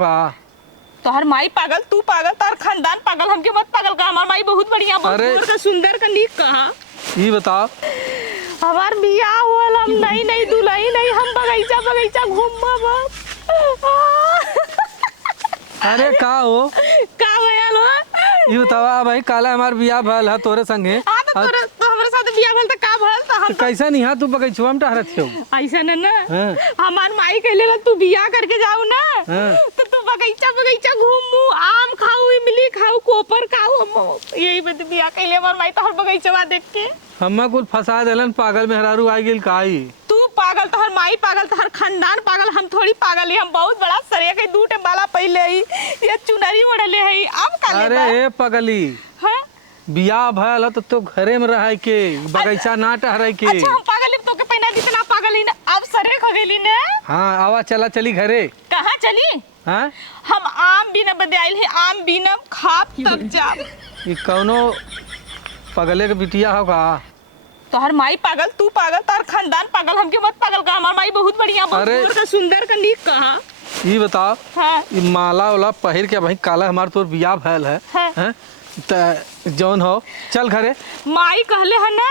वाह तोहर माई पागल, तू पागल, तार खानदान पागल, हमके मत पागल का। हमार माई बहुत बढ़िया, बहुत का सुंदर का नीक कहा। ये बताओ हमार बियाह होल, हम नई नई दुल्हन नहीं, हम बगीचा बगीचा घूमब। अरे का हो का भयल हो? ये बतावा भाई काला हमार बियाह भल है तोरे संगे। हां तो तोरे तो हमरे साथ बियाह भल त का भल त हम कैसा नहीं हा तू बगीचवा में टहरत हो? ऐसा न हमार माई कहले ला तू बियाह करके जाऊ ना तो तू बगीचा बगीचा घूमू, आम खाऊ, इमली खाऊ, कोपर खाऊ। हम यही बद बियाह कहले हमार माई तो हर बगीचवा देख के हम्मा कुल फसा देलन, पागल मेहरारू आ गेल काई। तू पागल, तोहर माई पागल, तोहर खानदान पागल, हम थोड़ी पागल ही। हम बहुत बड़ा सरिया के दूटे बाला पहले ही ये चुनरी ओढ़ले है। अब का ले? अरे ए पगली हां बियाह भल है तो घरे में रह के बगीचा ना टहरे के। अच्छा हम पागल तो के पहना जितना पागल ही ना अब सरे खगेली ने। हां आवा चला चली घरे। कहां चली? हां हम आम बिना बदाइल है, आम बिना खाब तब जाब। ये कौनो पगले के बिटिया हो का? तोहर माई पागल, तू पागल, तार खानदान पागल, हमके मत पागल का। हमार माई बहुत बढ़िया, बहुत का सुंदर का नीक कहा। ये बताओ हां ये माला वाला पहिर के भाई काला हमार तोर बियाह भल है हैं त जौन हो चल घरे। माई कहले है ना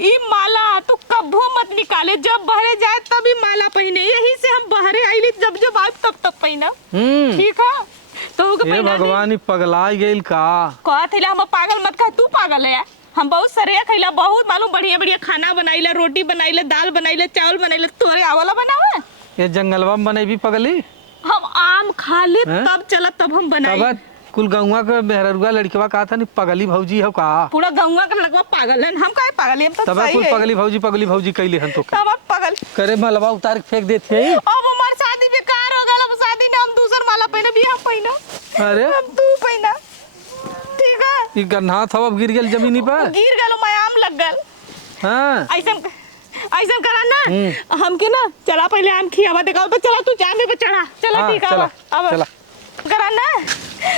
ई माला तो कब्बो मत निकाले, जब बहरे जाए तभी माला पहने। यही से हम बहरे आइली, जब जब आए तब तब पहना। ठीक है तो के हे भगवान ई पगला गेल का? कहत हैला हम पागल मत कह, तू पागल है। हम बहुत सरे खैला, बहुत मालूम बढ़िया बढ़िया खाना बनाइला, रोटी बनाइला, दाल बनाइला, चावल बनाइला। तोरे आवला बनावे? ये जंगलवा में बनेबी पगली? हम आम खा ले तब चला, तब हम बनाई। तब कुल गौवा के मेहररुआ लड़कवा कहा था नहीं पगली भौजी हो का? पूरा गौवा के लड़कवा पागल है। हम काहे पागल है? हम तो तब सही कुल है। पगली भौजी कैले हन तो तब आप पागल करे मलवा उतार के फेंक देते हैं। अब हमार शादी बेकार हो गल। अब शादी ने हम दूसर माला पहने, बियाह पहना। अरे हम तू पहना। ठीक है ये गन्ना थवा गिर गेल जमीनी पर? गिर गलो, मैं आम लग गल। हां ऐसा करा ना हमके ना चला पहले आम खियावा देखाओ तो चला तू जामे पे चढ़ा। चला ठीक है अब चला करा ना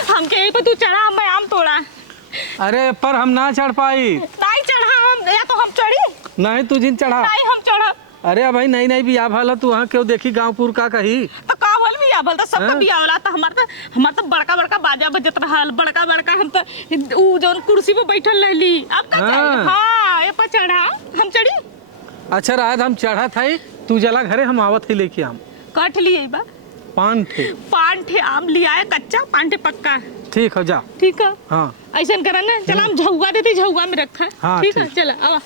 हमके यहीं पे तू चढ़ा, मैं आम तोड़ा। अरे पर हम ना चढ़ पाई। नहीं चढ़ा हम, या तो हम चढ़ी नहीं तू जिन चढ़ा। नहीं हम चढ़ा। अरे भाई नहीं बियाह भल तू वहाँ क्यों देखी गाँवपुर का कही तो का बोल बियाह भल तो सबका बियाह होला। तो हमार तो बड़का बड़का बाजा बजत रहल, बड़का बड़का। हम तो ऊ जोन कुर्सी पे बैठल रहली। अब का चाहिए? हां ए पर चढ़ा, हम चढ़ी। अच्छा रात हम चढ़ा था तू जला घरे, हम आवत ही लेके आम। कट लिए बा पान थे आम लिया है, कच्चा पान थे पक्का। ठीक हो जा। ठीक है हाँ ऐसा करा ना चला हम झुआ देते, झुआ में रखा। हाँ, ठीक है चला आवा।